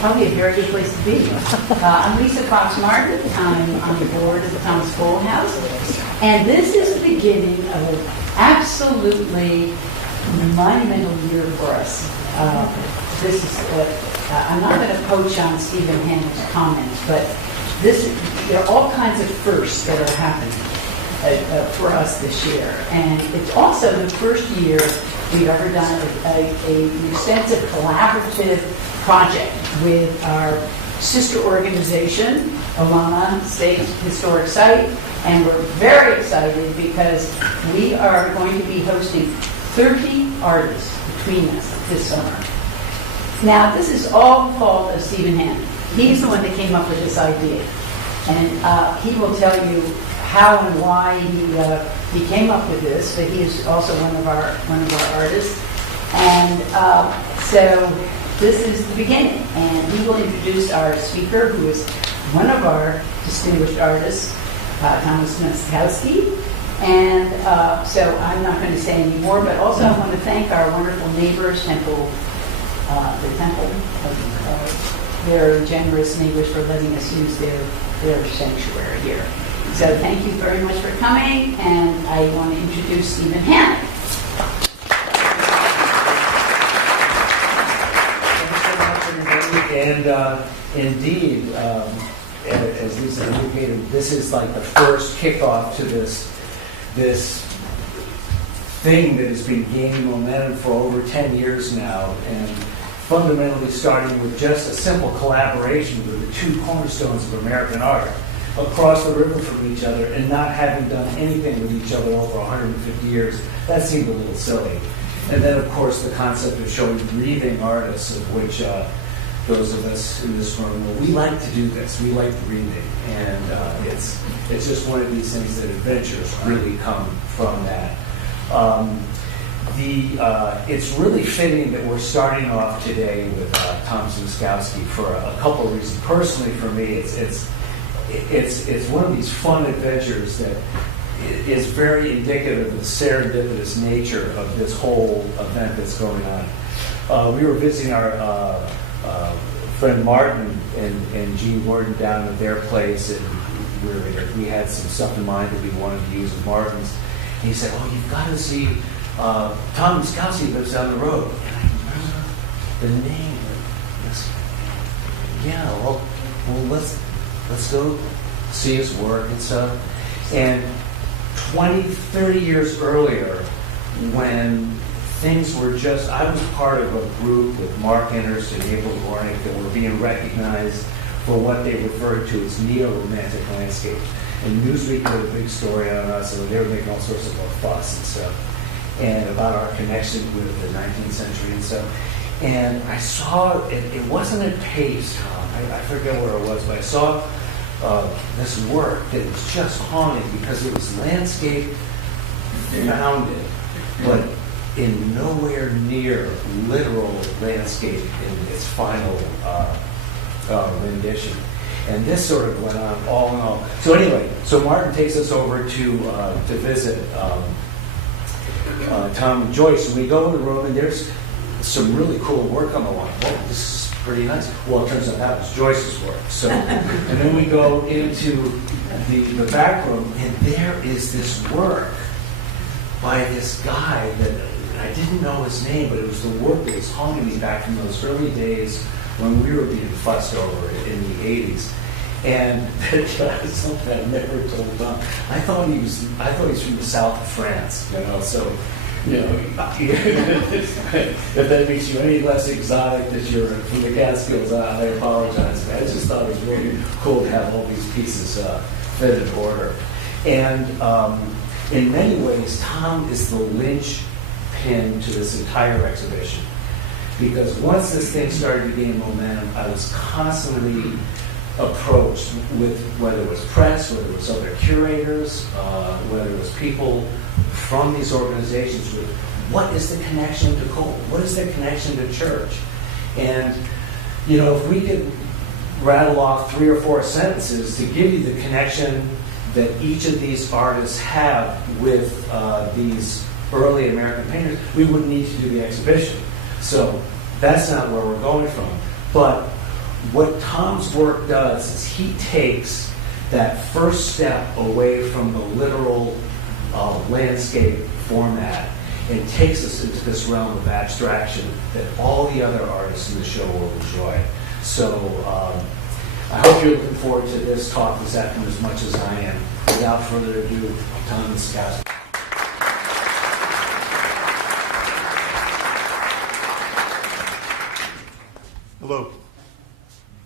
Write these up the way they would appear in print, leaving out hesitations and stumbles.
probably a very good place to be. I'm Lisa Fox Martin. I'm on the board of the Thomas House, and this is the beginning of an absolutely monumental year for us. This is I'm not going to poach on Stephen Hannah's comments, but there are all kinds of firsts that are happening for us this year, and it's also the first year we've ever done an extensive collaborative project with our sister organization, Alana State Historic Site, and we're very excited because we are going to be hosting 30 artists between us this summer. Now, this is all the fault of Stephen Hannah. He's the one that came up with this idea, and he will tell you how and why he came up with this. But he is also one of our artists, and so this is the beginning. And he will introduce our speaker, who is one of our distinguished artists, Thomas Nozkowski. And so I'm not going to say any more, but also I want to thank our wonderful neighbors, the Temple, their generous neighbors for letting us use their sanctuary here. So thank you very much for coming, and I want to introduce Stephen Hannah. And indeed, as Lisa indicated, this is like the first kickoff to this thing that has been gaining momentum for over 10 years now, and fundamentally starting with just a simple collaboration with the two cornerstones of American art across the river from each other, and not having done anything with each other over 150 years. That seemed a little silly. And then, of course, the concept of showing breathing artists, of which those of us in this room, we like to do this. We like breathing, and it's just one of these things that adventures really come from that. It's really fitting that we're starting off today with Thomas Nozkowski for a couple of reasons. Personally, for me, it's one of these fun adventures that is very indicative of the serendipitous nature of this whole event that's going on. We were visiting our friend Martin and Jean Worden down at their place, and we had some stuff in mind that we wanted to use at Martin's. And he said, "Oh, you've got to see Thomas Nozkowski lives down the road." And I remember the name. Yeah, well, let's go see his work and stuff. And 20, 30 years earlier, when things were just, I was part of a group with Mark Inners and Abel Gornick that were being recognized for what they referred to as neo-romantic landscape. And Newsweek did a big story on us, and they were making all sorts of fuss and stuff, and about our connection with the 19th century and stuff. And I saw, it wasn't at Pace, I forget where it was, but I saw this work that was just haunting because it was landscape founded, but in nowhere near literal landscape in its final rendition. And this sort of went on all in all. So anyway, so Martin takes us over to visit Tom and Joyce, and we go in the room, and there's some really cool work on the wall. Whoa, this is pretty nice. Well, it turns out that was Joyce's work. So, and then we go into the back room, and there is this work by this guy that I didn't know his name, but it was the work that was haunting me back from those early days when we were being fussed over it in the 80s. And that's something I never told Tom. I thought he was from the south of France, so, if that makes you any less exotic that you're from the Catskills, I apologize. I just thought it was really cool to have all these pieces fit in order. And in many ways, Tom is the linchpin to this entire exhibition. Because once this thing started to gain momentum, I was constantly approached with, whether it was press, whether it was other curators, whether it was people from these organizations, with what is the connection to Cole? What is the connection to church? And, if we could rattle off 3 or 4 sentences to give you the connection that each of these artists have with these early American painters, we wouldn't need to do the exhibition. So that's not where we're going from. But what Tom's work does is he takes that first step away from the literal landscape format and takes us into this realm of abstraction that all the other artists in the show will enjoy. So I hope you're looking forward to this talk this afternoon as much as I am. Without further ado, Thomas Nozkowski. Hello.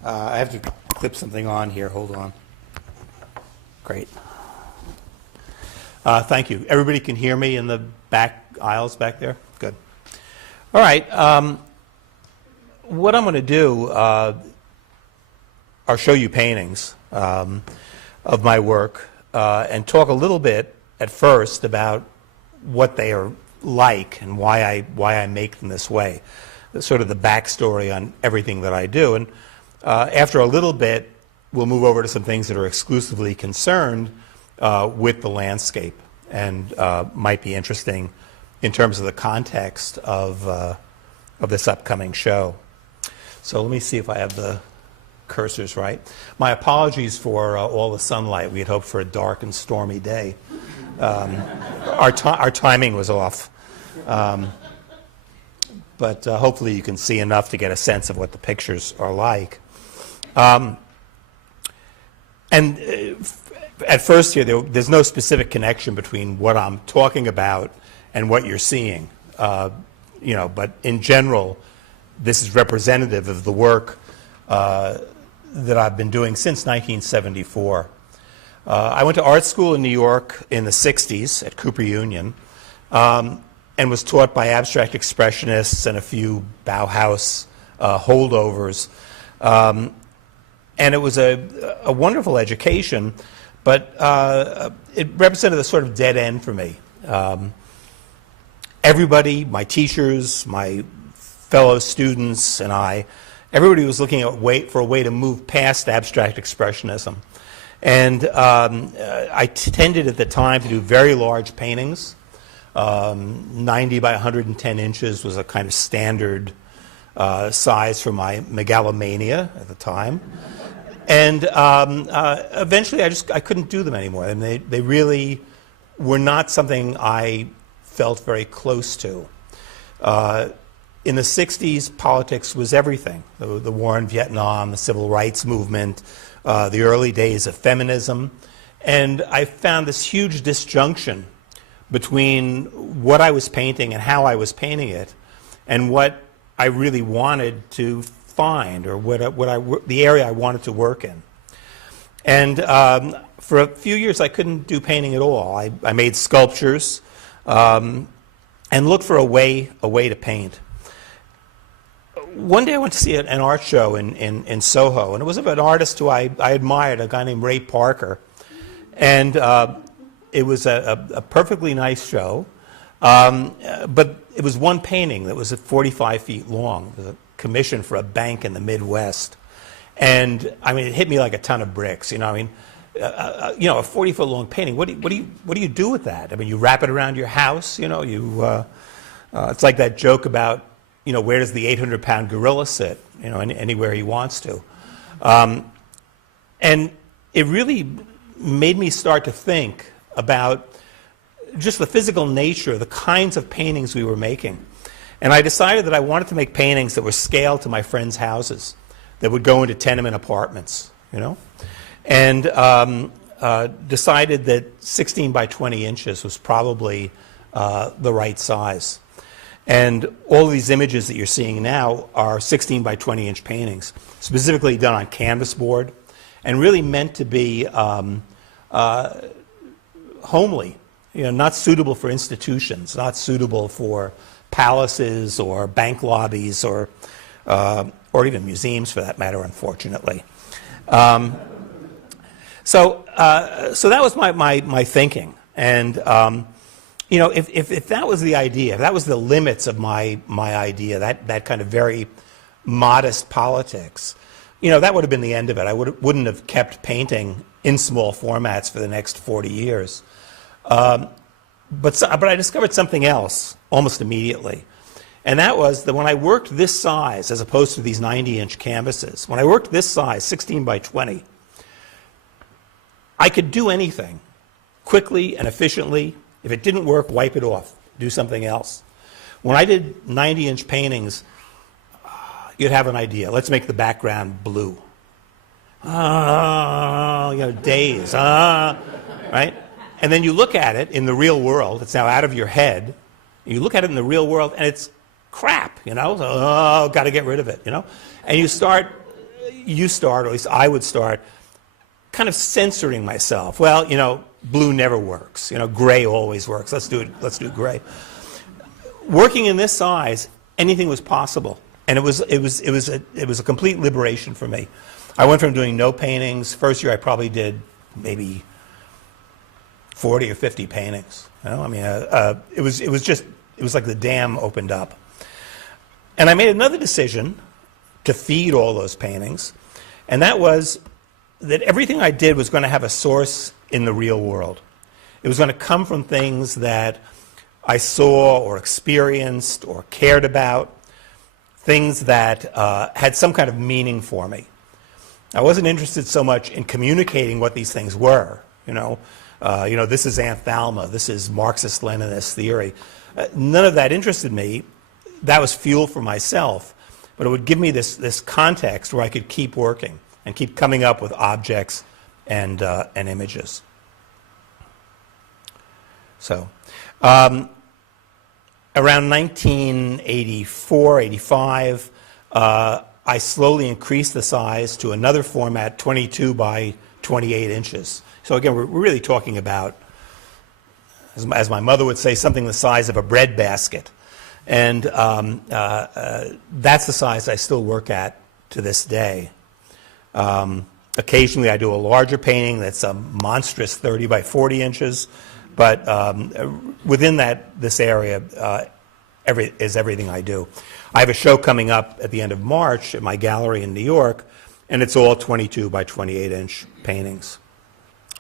I have to clip something on here. Hold on. Great. Thank you. Everybody can hear me in the back aisles back there? Good. All right. What I'm going to do are show you paintings of my work and talk a little bit at first about what they are like and why I make them this way. Sort of the backstory on everything that I do. And after a little bit, we'll move over to some things that are exclusively concerned with the landscape and might be interesting in terms of the context of this upcoming show. So let me see if I have the cursors right. My apologies for all the sunlight. We had hoped for a dark and stormy day. Our timing was off. But hopefully you can see enough to get a sense of what the pictures are like. At first here, there's no specific connection between what I'm talking about and what you're seeing. But in general, this is representative of the work that I've been doing since 1974. I went to art school in New York in the 60s at Cooper Union. And was taught by abstract expressionists and a few Bauhaus holdovers. And it was a wonderful education, but it represented a sort of dead end for me. Everybody, my teachers, my fellow students, and everybody was looking for a way to move past abstract expressionism. And I tended at the time to do very large paintings. 90 by 110 inches was a kind of standard size for my megalomania at the time. And eventually I couldn't do them anymore. And they really were not something I felt very close to. In the 60s, politics was everything. The war in Vietnam, the civil rights movement, the early days of feminism. And I found this huge disjunction between what I was painting and how I was painting it, and what I really wanted to find, or the area I wanted to work in. And for a few years, I couldn't do painting at all. I made sculptures and looked for a way to paint. One day I went to see an art show in Soho, and it was of an artist who I admired, a guy named Ray Parker. And it was a perfectly nice show, but it was one painting that was 45 feet long. It was a commission for a bank in the Midwest. And, I mean, it hit me like a ton of bricks. A 40-foot long painting, what do you do with that? I mean, you wrap it around your house, it's like that joke about, where does the 800-pound gorilla sit? Anywhere he wants to. And it really made me start to think about just the physical nature of the kinds of paintings we were making. And I decided that I wanted to make paintings that were scaled to my friends' houses, that would go into tenement apartments, And decided that 16 by 20 inches was probably the right size. And all of these images that you're seeing now are 16 by 20 inch paintings, specifically done on canvas board, and really meant to be homely, not suitable for institutions, not suitable for palaces or bank lobbies or even museums for that matter, unfortunately. So that was my thinking. And if that was the idea, if that was the limits of my idea, that kind of very modest politics, that would have been the end of it. I wouldn't have kept painting in small formats for the next 40 years. But I discovered something else almost immediately. And that was that when I worked this size, as opposed to these 90-inch canvases, when I worked this size, 16 by 20, I could do anything quickly and efficiently. If it didn't work, wipe it off, do something else. When I did 90-inch paintings, you'd have an idea. Let's make the background blue. Days, right? And then you look at it in the real world. It's now out of your head. You look at it in the real world, and it's crap, So, got to get rid of it, And you start, or at least I would start, kind of censoring myself. Well, blue never works. Gray always works. Let's do gray. Working in this size, anything was possible, and it was a complete liberation for me. I went from doing no paintings. First year, I probably did maybe 40 or 50 paintings. It was like the dam opened up. And I made another decision to feed all those paintings, and that was that everything I did was going to have a source in the real world. It was going to come from things that I saw or experienced or cared about, things that had some kind of meaning for me. I wasn't interested so much in communicating what these things were. This is Aunt Thelma, this is Marxist-Leninist theory. None of that interested me. That was fuel for myself, but it would give me this context where I could keep working and keep coming up with objects and images. So, around 1984, 85, I slowly increased the size to another format, 22 by 28 inches. So again, we're really talking about, as my mother would say, something the size of a bread basket. And that's the size I still work at to this day. Occasionally I do a larger painting that's a monstrous 30 by 40 inches, but within this area is everything I do. I have a show coming up at the end of March at my gallery in New York, and it's all 22 by 28 inch paintings.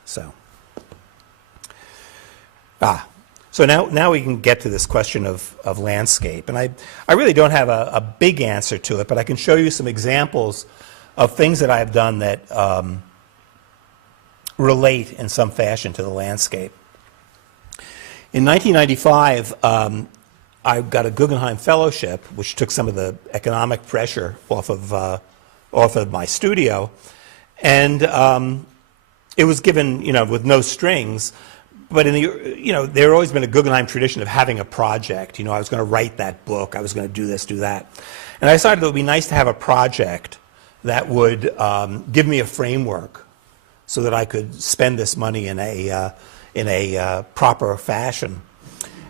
So now we can get to this question of landscape. And I really don't have a big answer to it, but I can show you some examples of things that I've done that relate in some fashion to the landscape. In 1995, I got a Guggenheim Fellowship, which took some of the economic pressure off of my studio. And it was given, with no strings. But there had always been a Guggenheim tradition of having a project. I was going to write that book. I was going to do this, do that. And I decided it would be nice to have a project that would give me a framework so that I could spend this money in a proper fashion.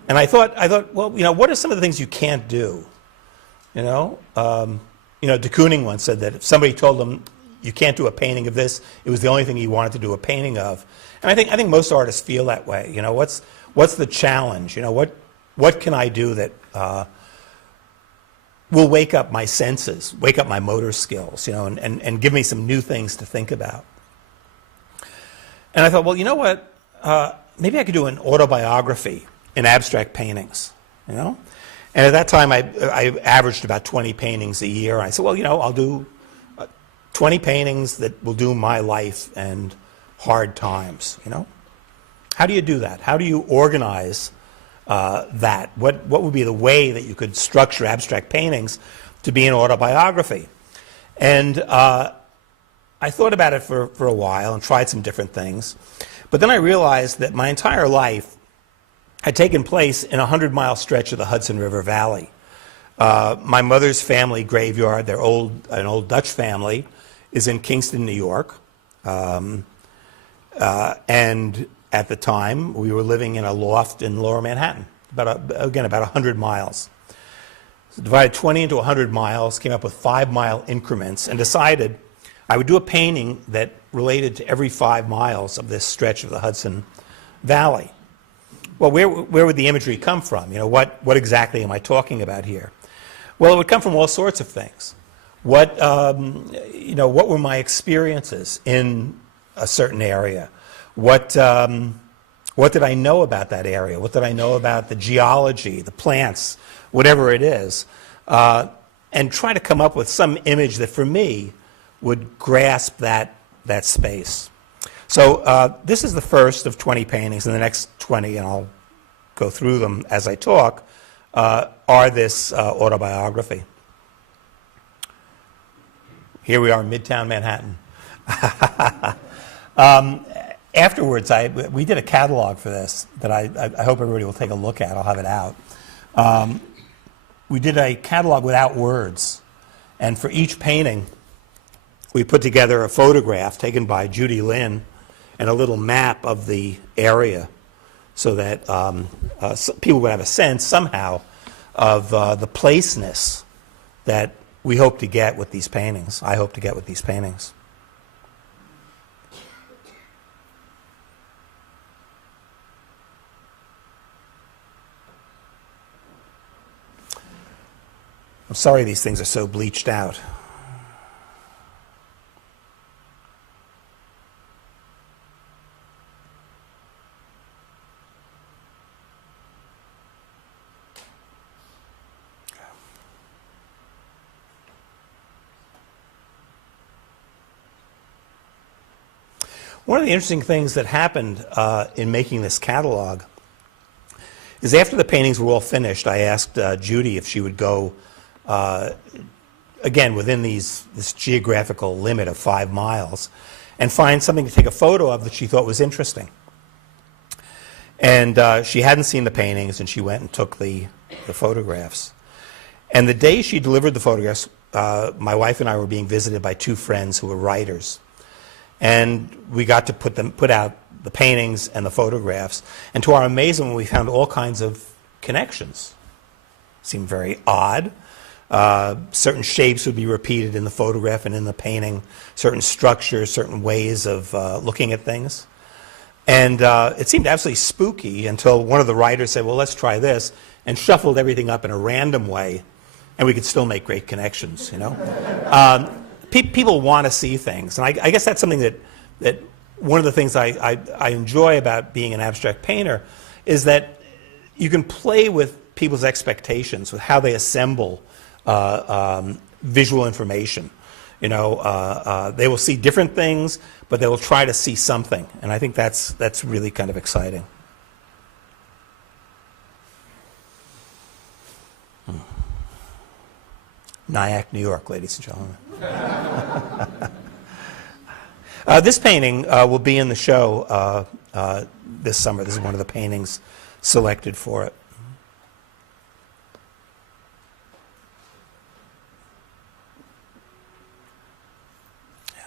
And I thought, well, what are some of the things you can't do? de Kooning once said that if somebody told him you can't do a painting of this, it was the only thing he wanted to do a painting of. And I think most artists feel that way. What's the challenge? What can I do that will wake up my senses, wake up my motor skills, and give me some new things to think about. And I thought, well, what? Maybe I could do an autobiography in abstract paintings, And at that time, I averaged about 20 paintings a year. I said, well, I'll do 20 paintings that will do my life and hard times, How do you do that? How do you organize that? What would be the way that you could structure abstract paintings to be an autobiography? And I thought about it for a while and tried some different things. But then I realized that my entire life had taken place in a 100-mile stretch of the Hudson River Valley. My mother's family graveyard, an old Dutch family, is in Kingston, New York. And at the time, we were living in a loft in Lower Manhattan, about 100 miles. So divided 20 into 100 miles, came up with 5-mile increments, and decided I would do a painting that related to every 5 miles of this stretch of the Hudson Valley. Well, where would the imagery come from? What exactly am I talking about here? Well, it would come from all sorts of things. What were my experiences in a certain area? What What did I know about that area? What did I know about the geology, the plants, whatever it is? And try to come up with some image that, for me, would grasp that space. So this is the first of 20 paintings, and the next 20, and I'll go through them as I talk, are this autobiography. Here we are in Midtown Manhattan. Afterwards, we did a catalog for this that I hope everybody will take a look at. I'll have it out. We did a catalog without words, and for each painting, we put together a photograph taken by Judy Lynn and a little map of the area so that people would have a sense somehow of the placeness that we hope to get with these paintings. I hope to get with these paintings. I'm sorry these things are so bleached out. One of the interesting things that happened in making this catalog is after the paintings were all finished, I asked Judy if she would go, again, within this geographical limit of 5 miles, and find something to take a photo of that she thought was interesting. And she hadn't seen the paintings, and she went and took the photographs. And the day she delivered the photographs, my wife and I were being visited by 2 friends who were writers. And we got to put out the paintings and the photographs. And to our amazement, we found all kinds of connections. Seemed very odd. Certain shapes would be repeated in the photograph and in the painting. Certain structures, certain ways of looking at things. And it seemed absolutely spooky until one of the writers said, well, let's try this, and shuffled everything up in a random way, and we could still make great connections, you know? People want to see things, and I guess that's something that one of the things I enjoy about being an abstract painter is that you can play with people's expectations, with how they assemble visual information. You know, they will see different things, but they will try to see something, and I think that's really kind of exciting. Nyack, New York, ladies and gentlemen. This painting will be in the show this summer. This is one of the paintings selected for it. Yeah.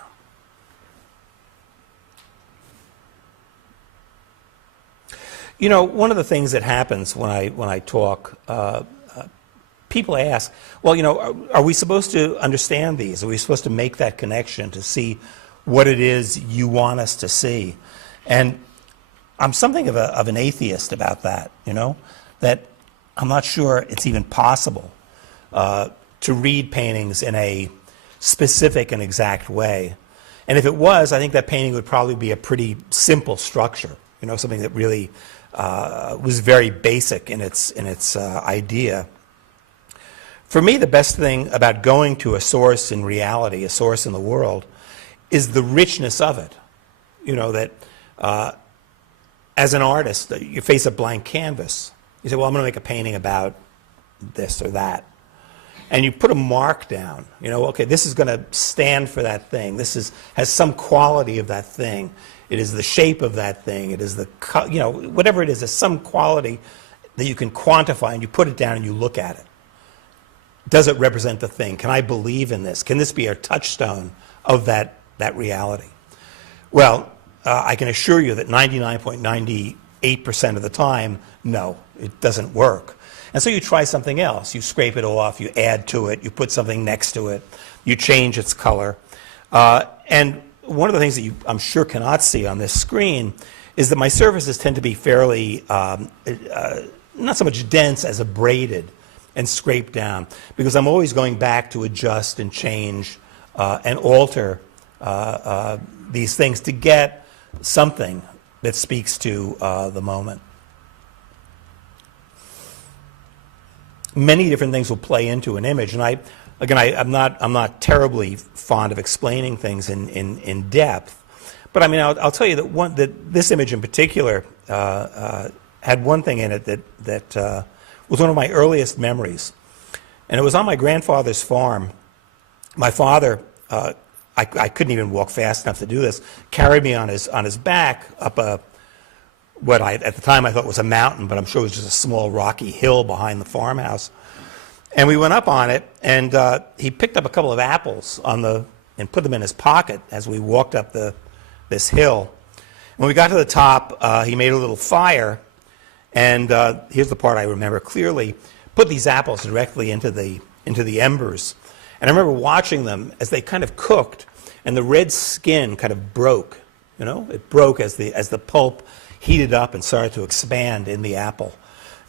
You know, one of the things that happens when I talk, people ask, well, you know, are we supposed to understand these? Are we supposed to make that connection to see what it is you want us to see? And I'm something of an atheist about that, you know, that I'm not sure it's even possible to read paintings in a specific and exact way. And if it was, I think that painting would probably be a pretty simple structure, you know, something that really was very basic in its idea. For me, the best thing about going to a source in reality, a source in the world, is the richness of it. You know, that as an artist, you face a blank canvas. You say, well, I'm going to make a painting about this or that. And you put a mark down. You know, okay, this is going to stand for that thing. This has some quality of that thing. It is the shape of that thing. It is the, you know, whatever it is, there's some quality that you can quantify, and you put it down and you look at it. Does it represent the thing? Can I believe in this? Can this be a touchstone of that reality? Well, I can assure you that 99.98% of the time, no, it doesn't work. And so you try something else. You scrape it off, you add to it, you put something next to it, you change its color. And one of the things that you, I'm sure, cannot see on this screen is that my surfaces tend to be fairly, not so much dense as abraded and scraped down, because I'm always going back to adjust and change and alter these things to get something that speaks to the moment. Many different things will play into an image, and I'm not terribly fond of explaining things in depth, but I mean I'll tell you that this image in particular had one thing in it that was one of my earliest memories, and it was on my grandfather's farm. My father, I couldn't even walk fast enough to do this, carried me on his back up what at the time I thought was a mountain, but I'm sure it was just a small rocky hill behind the farmhouse. And we went up on it, and he picked up a couple of apples and put them in his pocket as we walked up this hill. When we got to the top, he made a little fire, and here's the part I remember clearly: put these apples directly into the embers. And I remember watching them as they kind of cooked, and the red skin kind of broke. You know, it broke as the pulp heated up and started to expand in the apple,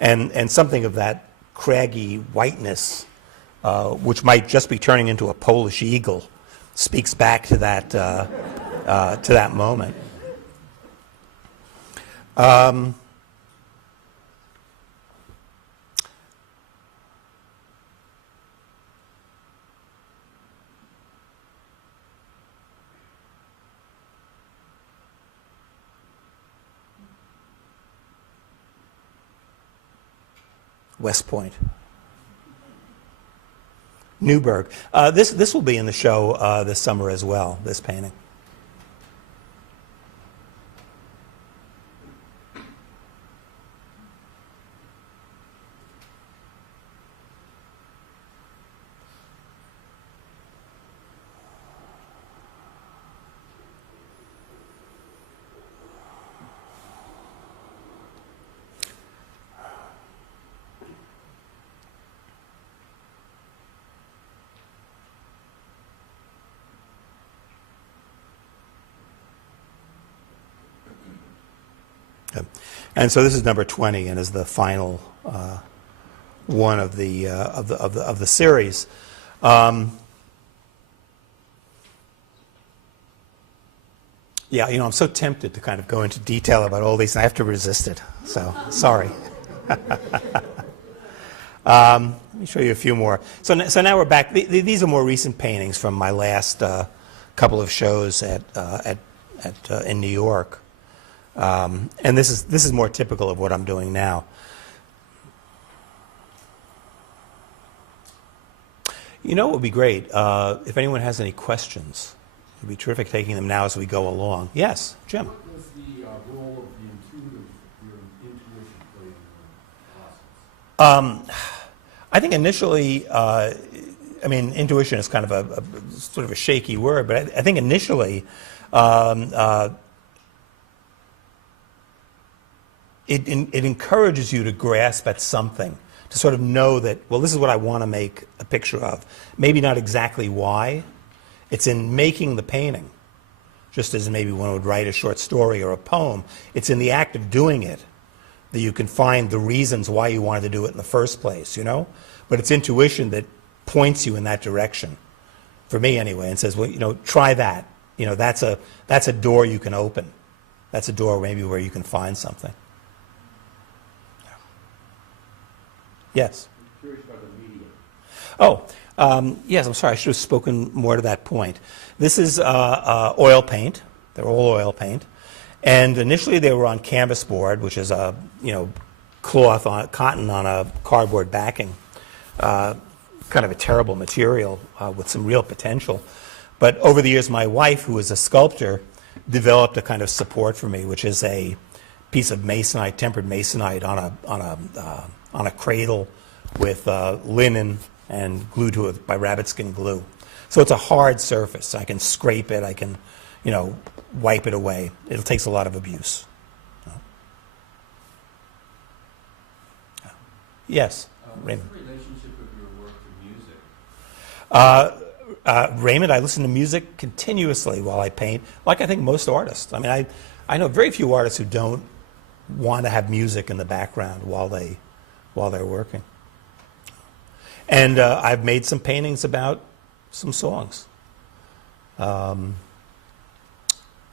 and something of that craggy whiteness, which might just be turning into a Polish eagle, speaks back to that moment. West Point. Newburgh. This will be in the show this summer as well, this painting. And so this is number 20, and is the final one of the series. Yeah, you know, I'm so tempted to kind of go into detail about all these, and I have to resist it. So sorry. Let me show you a few more. So now we're back. These are more recent paintings from my last couple of shows in New York. And this is more typical of what I'm doing now. You know, it would be great if anyone has any questions. It would be terrific taking them now as we go along. Yes, Jim. What was the role of your intuition play in the process? I think initially, I mean, intuition is kind of a sort of a shaky word, but I think initially, it encourages you to grasp at something, to sort of know that, well, this is what I want to make a picture of. Maybe not exactly why. It's in making the painting, just as maybe one would write a short story or a poem. It's in the act of doing it that you can find the reasons why you wanted to do it in the first place, you know? But it's intuition that points you in that direction, for me anyway, and says, well, you know, try that. You know, that's a door you can open. That's a door maybe where you can find something. Yes? I'm curious about the medium. Oh, yes, I'm sorry, I should have spoken more to that point. This is oil paint. They're all oil paint. And initially they were on canvas board, which is a, you know, cotton on a cardboard backing. Kind of a terrible material with some real potential. But over the years, my wife, who is a sculptor, developed a kind of support for me, which is a piece of masonite, tempered masonite on a cradle with linen and glued to it by rabbit skin glue. So it's a hard surface. I can scrape it. I can, you know, wipe it away. It takes a lot of abuse. Yes, Raymond. What's the relationship of your work to music? Raymond, I listen to music continuously while I paint, like I think most artists. I mean, I know very few artists who don't want to have music in the background while they're working. And I've made some paintings about some songs.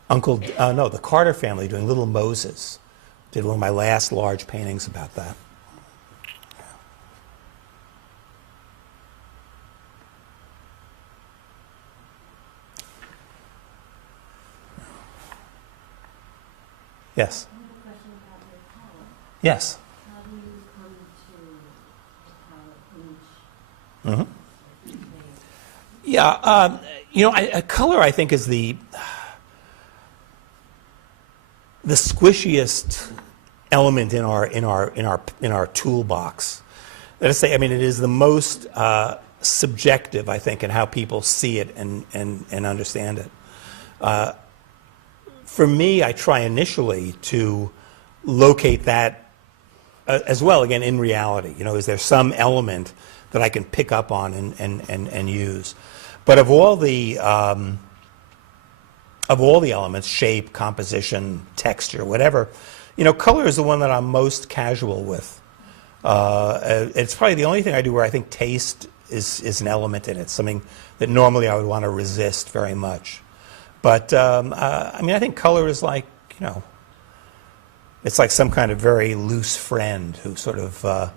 No, the Carter family doing Little Moses. Did one of my last large paintings about that. Yes. I have a question about your palette. Yes. How do you come to the palette image? Mm-hmm. Yeah, a color I think is the squishiest element in our toolbox. Let us say, I mean, it is the most subjective, I think, in how people see it and understand it. For me, I try initially to locate that as well, again, in reality. Is there some element that I can pick up on and use? But of all the elements, shape, composition, texture, whatever, color is the one that I'm most casual with. It's probably the only thing I do where I think taste is an element in it, something that normally I would want to resist very much. But I think color is like, it's like some kind of very loose friend who sort of,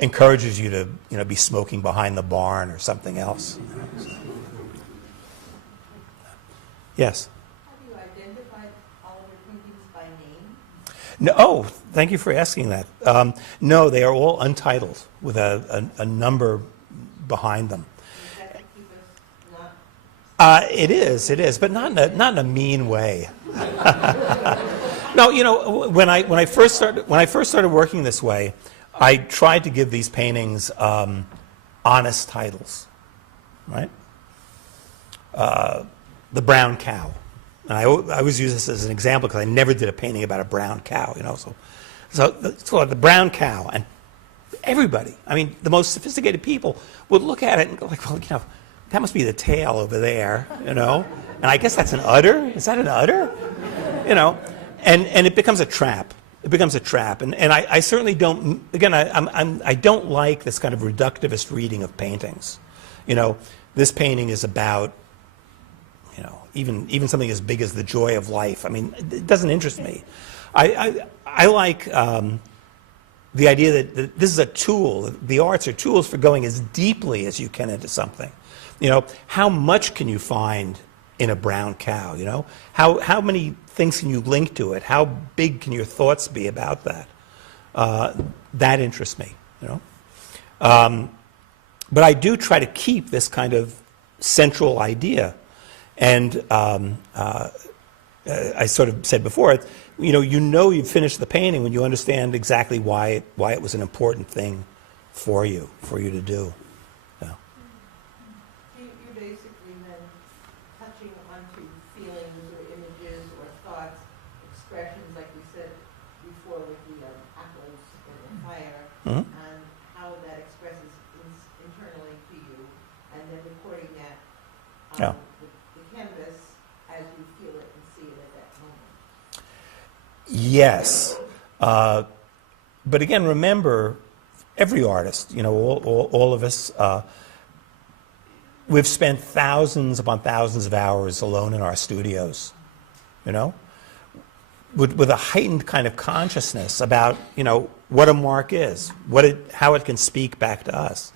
encourages you to, be smoking behind the barn or something else. Yes. Have you identified all of your paintings by name? No, oh, thank you for asking that. No, they are all untitled with a number behind them. Does that keep us not? It is, but not in a mean way. No, when I first started working this way, I tried to give these paintings honest titles, right? The Brown Cow, and I always use this as an example because I never did a painting about a brown cow, So it's called The Brown Cow, and everybody, I mean, the most sophisticated people would look at it and go like, well, that must be the tail over there, and I guess that's an udder. Is that an udder? And it becomes a trap. It becomes a trap, and I certainly don't. Again, I don't like this kind of reductivist reading of paintings. This painting is about, even something as big as the joy of life. I mean, it doesn't interest me. I like the idea that this is a tool. The arts are tools for going as deeply as you can into something. How much can you find in a brown cow? How many things can you link to it? How big can your thoughts be about that? That interests me. But I do try to keep this kind of central idea. And I sort of said before, you've finished the painting when you understand exactly why it was an important thing for you to do. You're basically then touching onto feelings or images or thoughts, expressions, like we said before with the apples and the fire, Mm-hmm. and how that expresses internally to you, and then recording that on Yeah. the canvas as you feel it and see it at that moment. Yes. But again, remember, every artist, all of us, we've spent thousands upon thousands of hours alone in our studios, with a heightened kind of consciousness about, what a mark is, how it can speak back to us.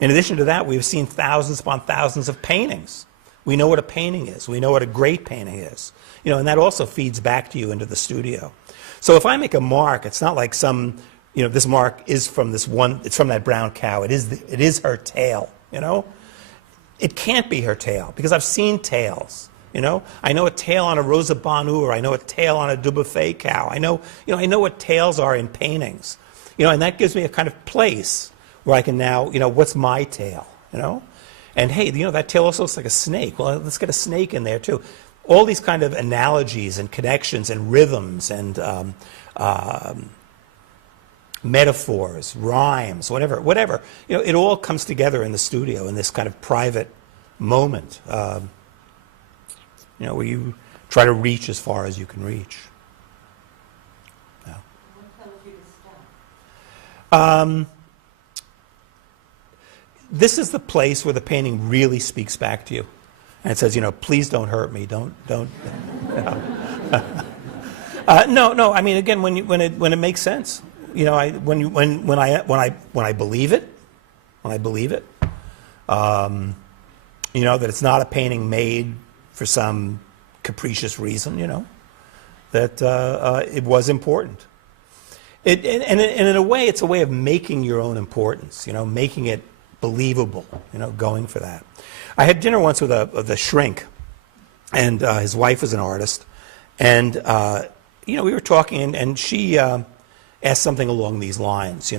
In addition to that, we've seen thousands upon thousands of paintings. We know what a painting is. We know what a great painting is. And that also feeds back to you into the studio. So if I make a mark, it's not like this mark is from it's from that brown cow. It is her tail, It can't be her tail because I've seen tails, I know a tail on a Rosa Bonheur. I know a tail on a Dubuffet cow. I know what tails are in paintings, and that gives me a kind of place where I can now, what's my tail, And hey, that tail also looks like a snake. Well, let's get a snake in there too. All these kind of analogies and connections and rhythms and metaphors, rhymes, whatever. It all comes together in the studio in this kind of private moment, where you try to reach as far as you can reach. Yeah. What tells you to stop? This is the place where the painting really speaks back to you. And it says, please don't hurt me. Don't. No. I mean, again, when it makes sense, when I believe it, that it's not a painting made for some capricious reason, that it was important. And in a way, it's a way of making your own importance, making it believable, going for that. I had dinner once with a shrink, and his wife was an artist, and we were talking, and she asked something along these lines, do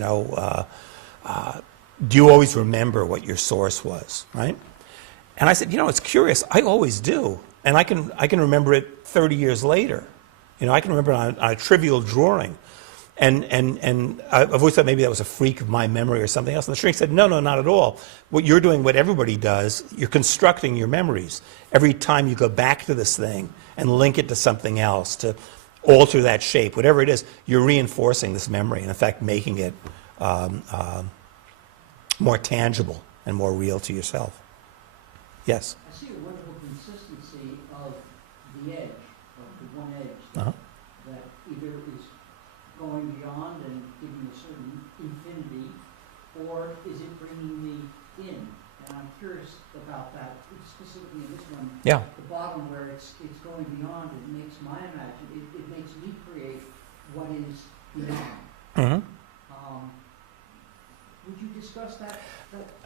you always remember what your source was, right? And I said, it's curious, I always do, and I can remember it 30 years later. I can remember on a trivial drawing. And I've always thought maybe that was a freak of my memory or something else. And the shrink said, no, not at all. What you're doing, what everybody does, you're constructing your memories. Every time you go back to this thing and link it to something else, to alter that shape, whatever it is, you're reinforcing this memory and, in fact, making it more tangible and more real to yourself. Yes? I see a wonderful consistency of the edge, of the one edge, Uh-huh. that either is going beyond and giving a certain infinity, or is it bringing me in? And I'm curious about that, specifically in this one. Yeah. The bottom where it's going beyond, it makes my it makes me create what is beyond. Mm-hmm. Would you discuss that?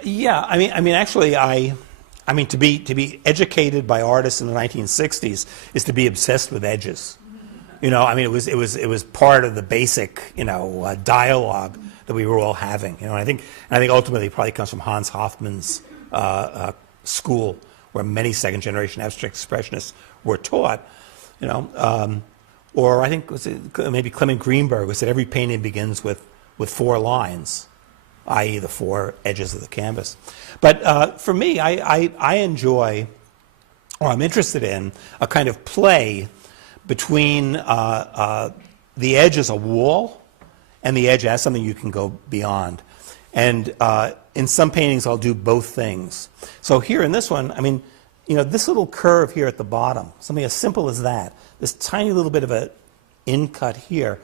Yeah, I mean, actually, to be educated by artists in the 1960s is to be obsessed with edges. It was part of the basic, dialogue that we were all having. And I think ultimately it probably comes from Hans Hofmann's school, where many second-generation abstract expressionists were taught. Or I think maybe Clement Greenberg said every painting begins with 4 lines, i.e. the 4 edges of the canvas. But for me, I enjoy, or I'm interested in, a kind of play between the edge as a wall and the edge as something you can go beyond. And in some paintings, I'll do both things. So here in this one, this little curve here at the bottom, something as simple as that, this tiny little bit of an in-cut here,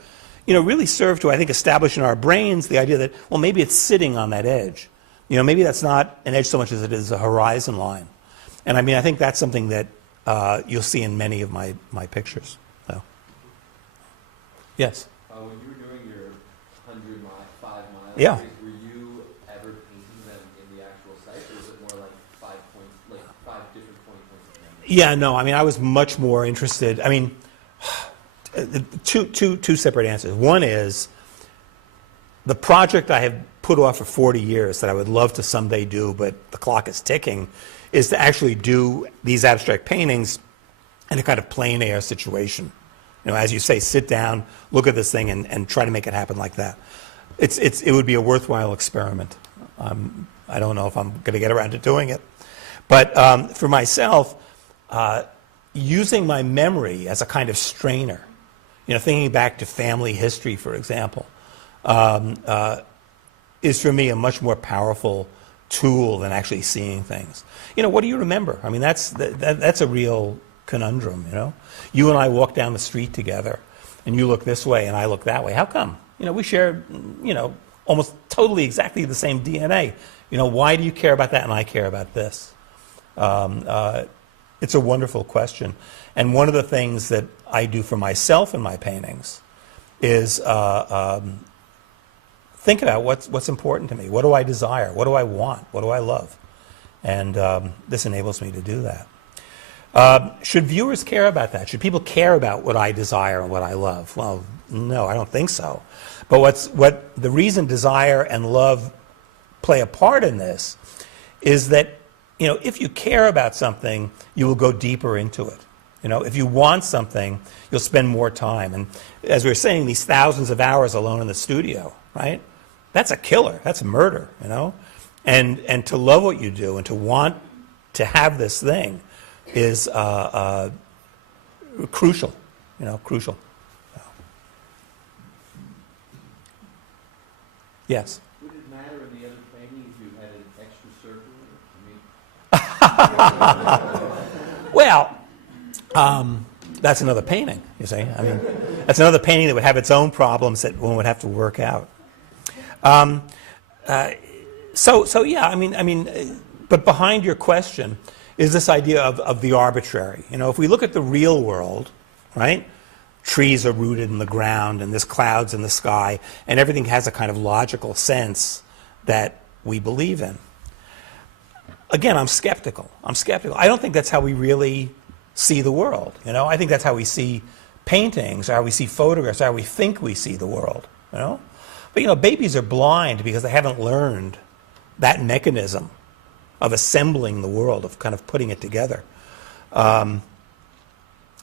really served to, I think, establish in our brains the idea that, well, maybe it's sitting on that edge. Maybe that's not an edge so much as it is a horizon line. And I think that's something that you'll see in many of my pictures. So. Yes? When you were doing your 5 miles, Yeah. were you ever painting them in the actual site, or was it more like 5 points, like 5 different points of memory? Yeah, no, I was much more interested. Two separate answers. One is the project I have put off for 40 years that I would love to someday do, but the clock is ticking, is to actually do these abstract paintings in a kind of plein air situation. As you say, sit down, look at this thing, and try to make it happen like that. It would be a worthwhile experiment. I don't know if I'm going to get around to doing it. But for myself, using my memory as a kind of strainer, thinking back to family history, for example, is for me a much more powerful tool than actually seeing things. What do you remember? That's a real conundrum, You and I walk down the street together, and you look this way and I look that way. How come? We share, almost totally exactly the same DNA. Why do you care about that and I care about this? It's a wonderful question. And one of the things that I do for myself in my paintings is think about what's important to me. What do I desire? What do I want? What do I love? And this enables me to do that. Should viewers care about that? Should people care about what I desire and what I love? Well, no, I don't think so. But the reason desire and love play a part in this is that, if you care about something, you will go deeper into it. If you want something, you'll spend more time. And as we were saying, these thousands of hours alone in the studio, right? That's a killer. That's a murder, And to love what you do and to want to have this thing is crucial, crucial. Yes? Would it matter in the other painting if you had an extra circle? Well, that's another painting, you see. I mean, that's another painting that would have its own problems that one would have to work out. So yeah, I mean, but behind your question is this idea of the arbitrary. You know, if we look at the real world, right? Trees are rooted in the ground, and there's clouds in the sky, and everything has a kind of logical sense that we believe in. Again, I'm skeptical. I don't think that's how we really see the world. You know, I think that's how we see paintings, how we see photographs, how we think we see the world. You know, but you know, babies are blind because they haven't learned that mechanism of assembling the world, of kind of putting it together.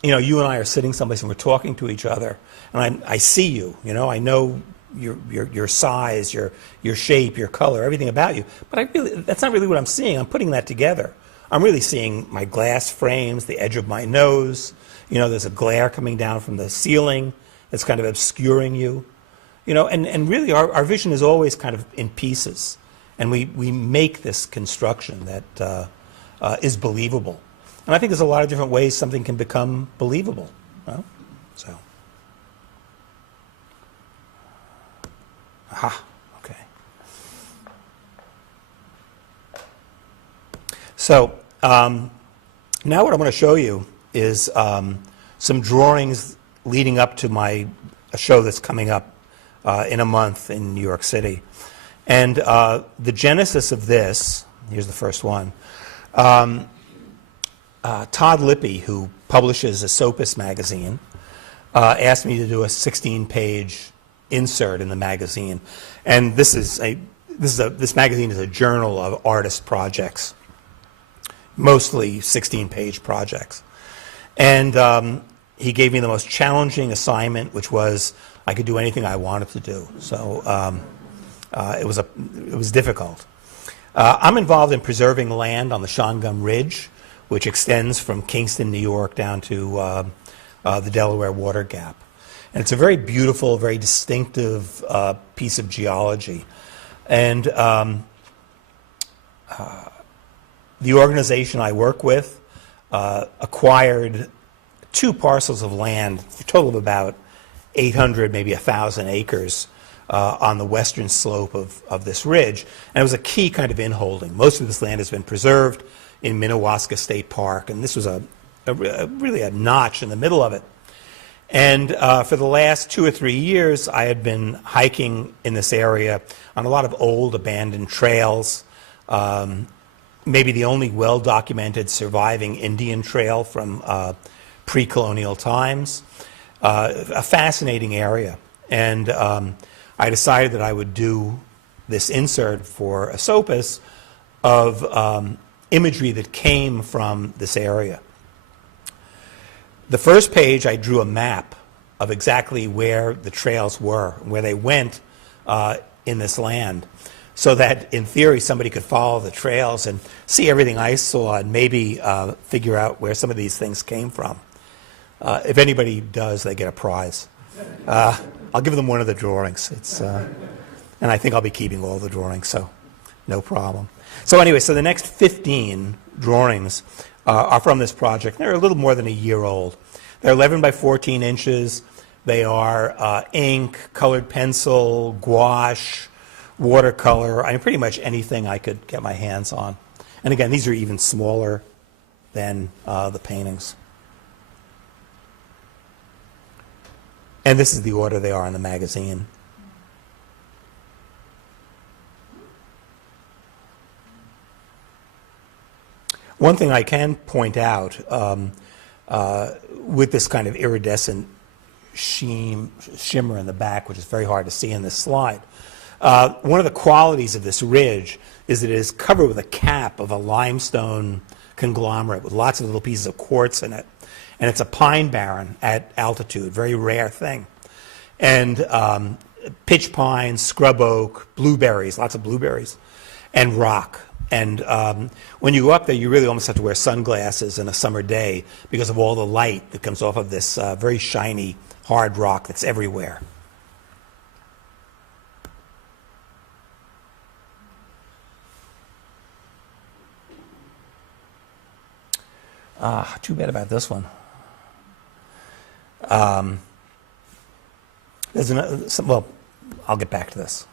You know, you and I are sitting someplace and we're talking to each other, and I see you. You know, I know your size, your shape, your color, everything about you. But that's not really what I'm seeing. I'm putting that together. I'm really seeing my glass frames, the edge of my nose. You know, there's a glare coming down from the ceiling that's kind of obscuring you. You know, and really our vision is always kind of in pieces. And we make this construction that is believable. And I think there's a lot of different ways something can become believable. You know? So. Aha, okay. So now what I'm going to show you is some drawings leading up to a show that's coming up in a month in New York City. And the genesis of this, here's the first one. Todd Lippy, who publishes a Sopes Magazine, asked me to do a 16-page insert in the magazine. And this magazine is a journal of artist projects, mostly 16-page projects. And he gave me the most challenging assignment, which was I could do anything I wanted to do. So it was difficult. I'm involved in preserving land on the Shongum Ridge, which extends from Kingston, New York, down to the Delaware Water Gap. And it's a very beautiful, very distinctive piece of geology. And the organization I work with acquired 2 parcels of land, a total of about 800, maybe 1,000 acres on the western slope of this ridge. And it was a key kind of inholding. Most of this land has been preserved in Minnewaska State Park, and this was really a notch in the middle of it. And for the last 2 or 3 years, I had been hiking in this area on a lot of old abandoned trails, maybe the only well-documented surviving Indian trail from pre-colonial times, a fascinating area. And I decided that I would do this insert for a Sopes of imagery that came from this area. The first page, I drew a map of exactly where the trails were, where they went in this land, so that, in theory, somebody could follow the trails and see everything I saw and maybe figure out where some of these things came from. If anybody does, they get a prize. I'll give them one of the drawings. And I think I'll be keeping all the drawings, so no problem. So anyway, so the next 15 drawings are from this project. They're a little more than a year old. They're 11 by 14 inches. They are ink, colored pencil, gouache, watercolor. I mean, pretty much anything I could get my hands on. And again, these are even smaller than the paintings. And this is the order they are in the magazine. One thing I can point out with this kind of iridescent shimmer in the back, which is very hard to see in this slide, one of the qualities of this ridge is that it is covered with a cap of a limestone conglomerate with lots of little pieces of quartz in it. And it's a pine barren at altitude, very rare thing. And pitch pine, scrub oak, blueberries, lots of blueberries, and rock. And when you go up there, you really almost have to wear sunglasses in a summer day because of all the light that comes off of this very shiny, hard rock that's everywhere. Too bad about this one. There's well, I'll get back to this.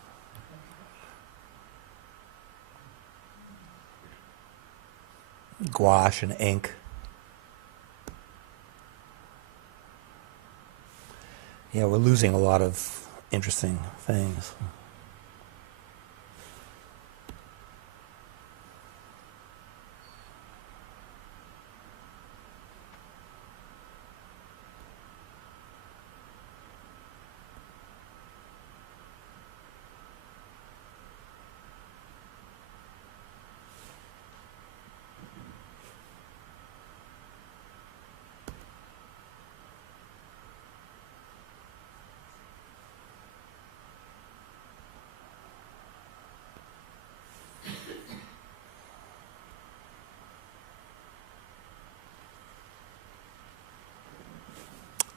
Gouache and ink. Yeah, we're losing a lot of interesting things.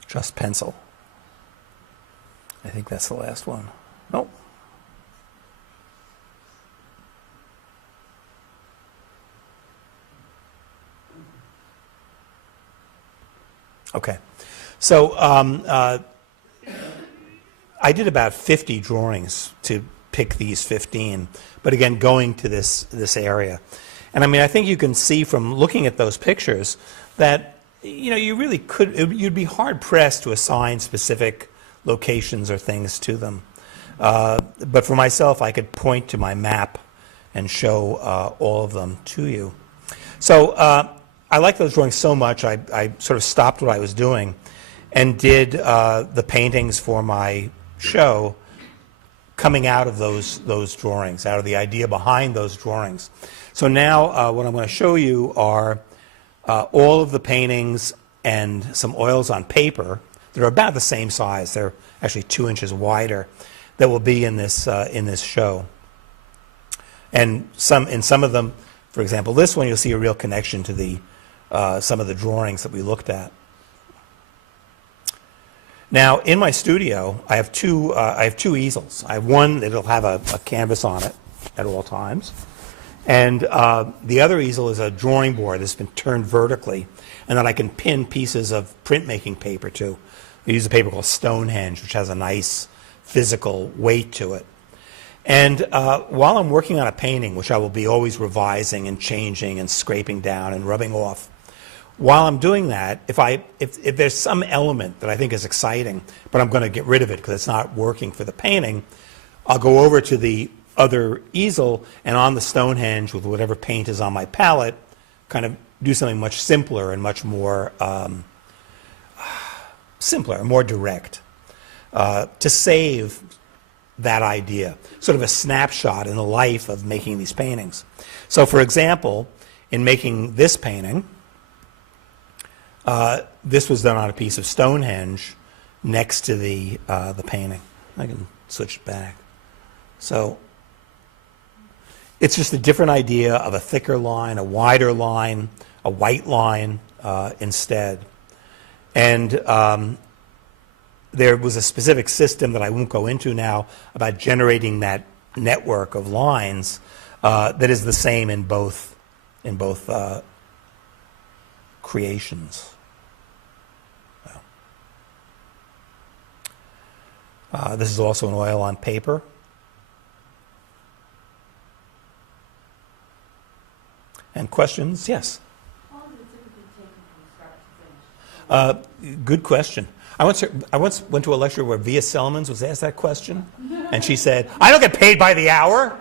Just pencil. I think that's the last one. Nope. Okay. So I did about 50 drawings to pick these 15, but again, going to this area. And I mean, I think you can see from looking at those pictures that you really could, you'd be hard pressed to assign specific locations or things to them. But for myself, I could point to my map and show all of them to you. So I like those drawings so much, I sort of stopped what I was doing and did the paintings for my show coming out of those drawings, out of the idea behind those drawings. So now what I'm going to show you are all of the paintings and some oils on paper that are about the same size. They're actually 2 inches wider that will be in this show. And in some of them, for example, this one, you'll see a real connection to the some of the drawings that we looked at. Now, in my studio, I have two easels. I have one that'll have a canvas on it at all times. And the other easel is a drawing board that's been turned vertically and that I can pin pieces of printmaking paper to. I use a paper called Stonehenge, which has a nice physical weight to it. And while I'm working on a painting, which I will be always revising and changing and scraping down and rubbing off, while I'm doing that, if there's some element that I think is exciting, but I'm going to get rid of it because it's not working for the painting, I'll go over to the other easel and on the Stonehenge with whatever paint is on my palette, kind of do something much simpler and much more simpler, more direct, to save that idea, sort of a snapshot in the life of making these paintings. So for example, in making this painting, this was done on a piece of Stonehenge next to the painting. I can switch it back. So it's just a different idea of a thicker line, a wider line, a white line instead. And there was a specific system that I won't go into now about generating that network of lines that is the same in both creations. This is also an oil on paper. And questions? Yes? How long does it typically take from start to finish? Good question. I once went to a lecture where Via Selmans was asked that question, and she said, "I don't get paid by the hour."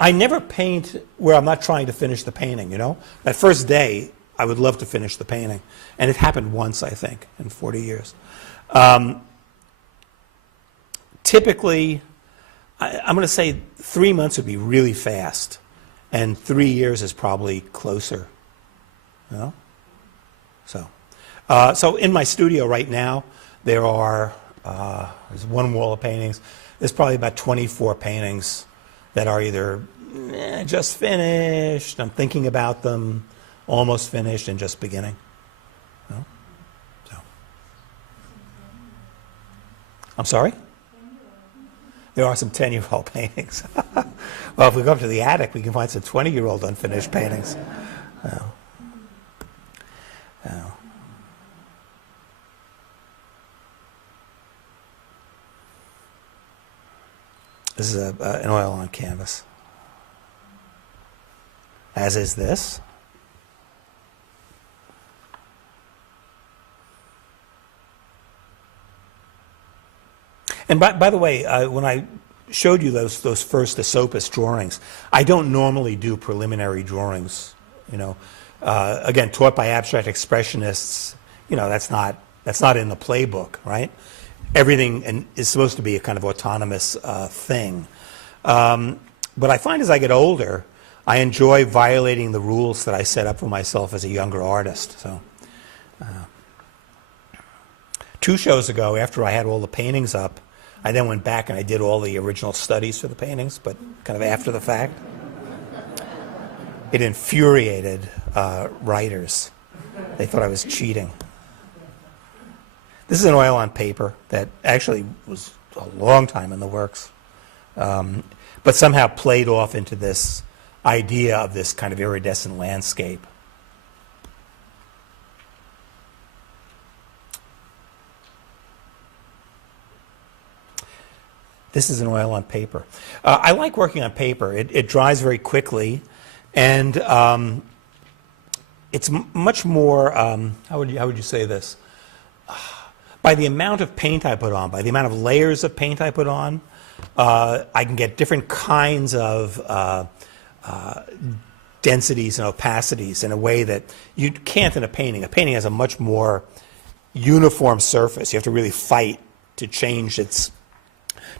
I never paint where I'm not trying to finish the painting, That first day, I would love to finish the painting. And it happened once, I think, in 40 years. Typically, I'm going to say 3 months would be really fast, and 3 years is probably closer. So in my studio right now, there's one wall of paintings. There's probably about 24 paintings that are either just finished, I'm thinking about them, almost finished, and just beginning. So. I'm sorry? There are some 10-year-old paintings. Well, if we go up to the attic, we can find some 20-year-old unfinished paintings. Oh. Oh. This is an oil on canvas. As is this. And by the way, when I showed you those first Sopes drawings, I don't normally do preliminary drawings. You know, again, taught by abstract expressionists. You know, that's not in the playbook, right? Everything is supposed to be a kind of autonomous thing. But I find as I get older, I enjoy violating the rules that I set up for myself as a younger artist. So, 2 shows ago, after I had all the paintings up, I then went back and I did all the original studies for the paintings, but kind of after the fact. It infuriated writers. They thought I was cheating. This is an oil on paper that actually was a long time in the works, but somehow played off into this idea of this kind of iridescent landscape. This is an oil on paper. I like working on paper. It dries very quickly, and it's much more, how would you say this? By the amount of paint I put on, by the amount of layers of paint I put on, I can get different kinds of densities and opacities in a way that you can't in a painting. A painting has a much more uniform surface. You have to really fight to change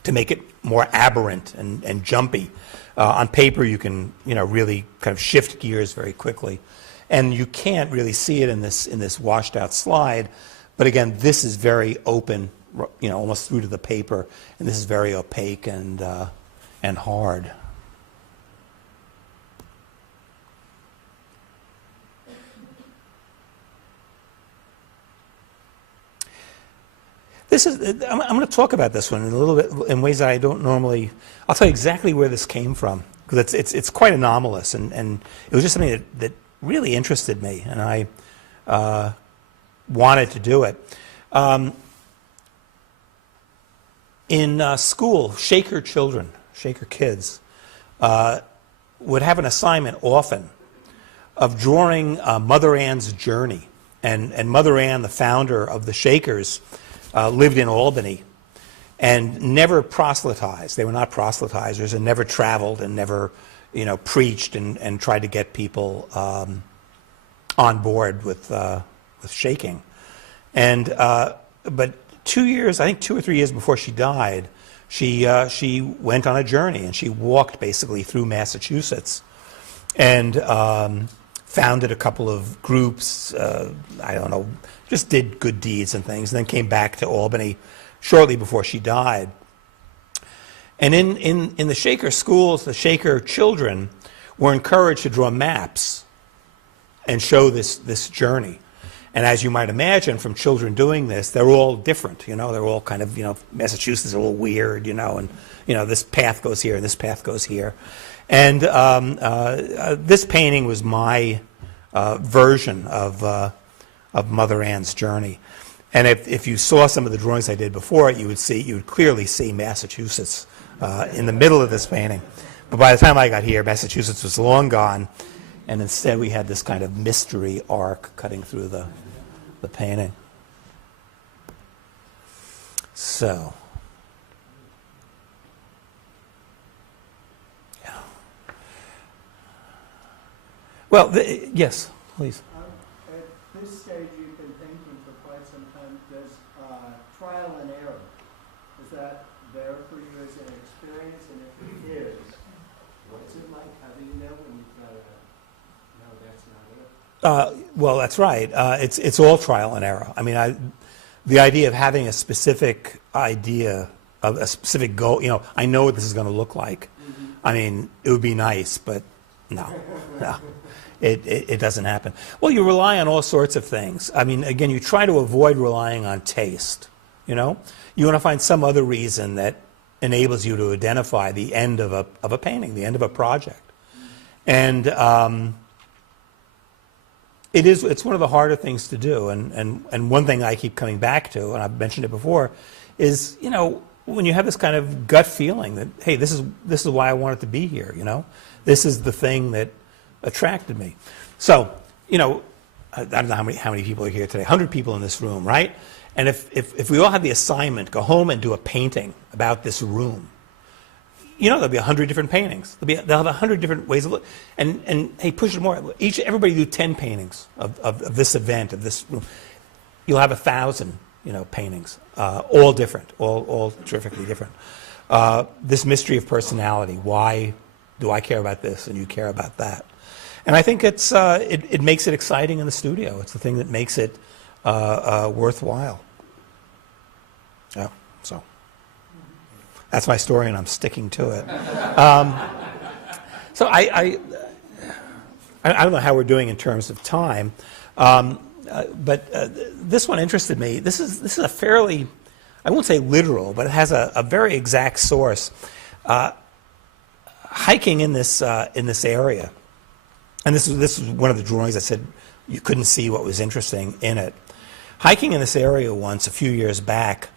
to make it more aberrant and jumpy. On paper, you can really kind of shift gears very quickly, and you can't really see it in this washed out slide. But again, this is very open, almost through to the paper, and this is very opaque and hard. I'm going to talk about this one in a little bit in ways that I don't normally. I'll tell you exactly where this came from, because it's quite anomalous, and it was just something that really interested me, and I wanted to do it. In school, Shaker kids, would have an assignment often of drawing Mother Ann's journey, and Mother Ann, the founder of the Shakers, lived in Albany and never proselytized. They were not proselytizers and never traveled and never, preached and tried to get people on board with shaking. And but 2 years, I think 2 or 3 years before she died, she went on a journey and she walked basically through Massachusetts and founded a couple of groups. I don't know. Just did good deeds and things, and then came back to Albany shortly before she died. And in the Shaker schools, the Shaker children were encouraged to draw maps and show this journey. And as you might imagine from children doing this, they're all different. They're all kind of, Massachusetts is a little weird, and, this path goes here and this path goes here. And this painting was my version of Mother Ann's journey. And if you saw some of the drawings I did before it, you would clearly see Massachusetts in the middle of this painting. But by the time I got here, Massachusetts was long gone, and instead we had this kind of mystery arc cutting through the painting. So, yeah. Well, yes, please. At this stage, you've been thinking for quite some time. Does trial and error, is that there for you as an experience? And if it is, what's it like? How do you know when you've got no, that's not it? Well, that's right. It's all trial and error. I mean, the idea of having a specific idea of a specific goal. I know what this is going to look like. Mm-hmm. I mean, it would be nice, but no. It doesn't happen. Well, you rely on all sorts of things. I mean, again, you try to avoid relying on taste. You want to find some other reason that enables you to identify the end of a painting, the end of a project. And it's one of the harder things to do. And one thing I keep coming back to, and I've mentioned it before, is, you know, when you have this kind of gut feeling that, hey, this is why I wanted to be here, you know? This is the thing that attracted me. So, you know, I don't know how many people are here today, 100 people in this room, right? And if we all had the assignment, go home and do a painting about this room, you know, there'll be 100 different paintings. They'll have 100 different ways of looking. And hey, push it more. Everybody do 10 paintings of this event, of this room. You'll have 1,000, you know, paintings, all different, all terrifically different. This mystery of personality. Why do I care about this and you care about that? And I think it makes it exciting in the studio. It's the thing that makes it worthwhile. Yeah, so that's my story, and I'm sticking to it. So I don't know how we're doing in terms of time, but this one interested me. This is a fairly, I won't say literal, but it has a very exact source. Hiking in this area, and this is one of the drawings I said you couldn't see what was interesting in it. Hiking in this area once, a few years back,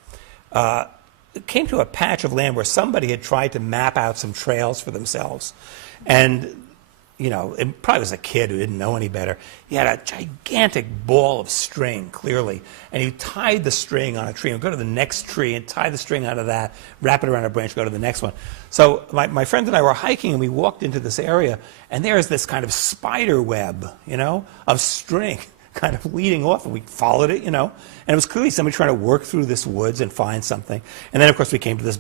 came to a patch of land where somebody had tried to map out some trails for themselves. And, you know, it probably was a kid who didn't know any better. He had a gigantic ball of string, clearly, and he tied the string on a tree and go to the next tree and tie the string out of that, wrap it around a branch, go to the next one. So my friend and I were hiking, and we walked into this area, and there's this kind of spider web, you know, of string kind of leading off, and we followed it, you know, and it was clearly somebody trying to work through this woods and find something. And then, of course, we came to this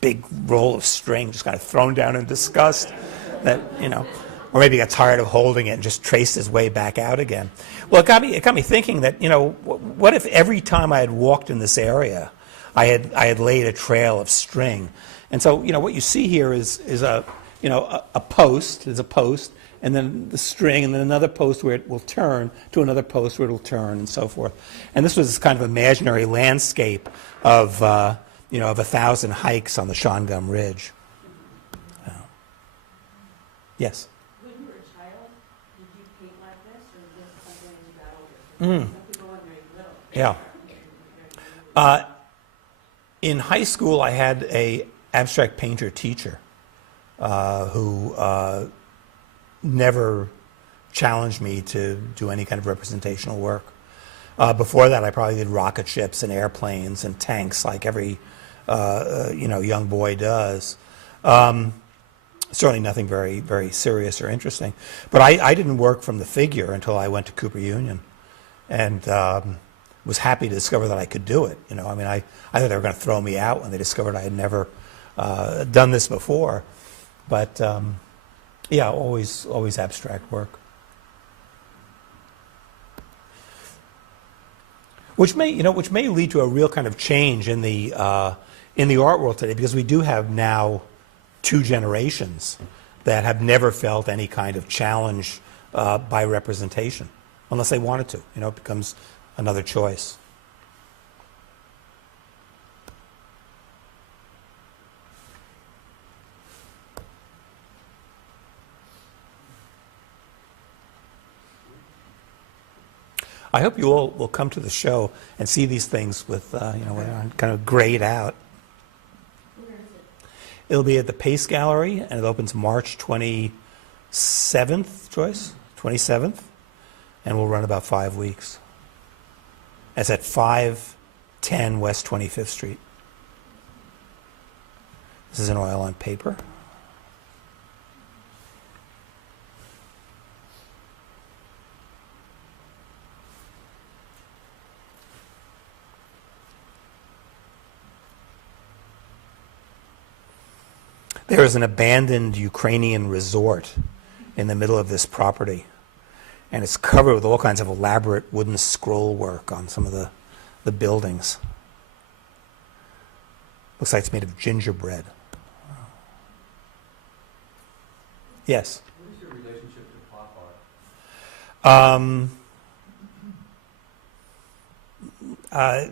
big roll of string just kind of thrown down in disgust that, you know, or maybe got tired of holding it and just traced his way back out again. Well, it got me thinking that, you know, what if every time I had walked in this area, I had laid a trail of string? And so, you know, what you see here is a, you know, a post. There's a post, and then the string, and then another post where it will turn to another post where it will turn, and so forth. And this was this kind of imaginary landscape of, you know, of 1,000 hikes on the Shongum Ridge. Yes. When you were a child, did you paint like this, or was this something as you got older? Some people were very little. Yeah. In high school, I had a abstract painter teacher who never challenged me to do any kind of representational work. Before that, I probably did rocket ships and airplanes and tanks, like every you know, young boy does. Certainly nothing very, very serious or interesting. But I didn't work from the figure until I went to Cooper Union, and was happy to discover that I could do it. You know, I mean, I thought they were going to throw me out when they discovered I had never done this before. But yeah, always abstract work. Which may lead to a real kind of change in the art world today, because we do have now 2 generations that have never felt any kind of challenge by representation, unless they wanted to. You know, it becomes another choice. I hope you all will come to the show and see these things with, you know, kind of grayed out. It'll be at the Pace Gallery, and it opens March 27th, Joyce? 27th, and we'll run about 5 weeks. It's at 510 West 25th Street. This is an oil on paper. There is an abandoned Ukrainian resort in the middle of this property, and it's covered with all kinds of elaborate wooden scroll work on some of the buildings. Looks like it's made of gingerbread. Yes? What is your relationship to pop art?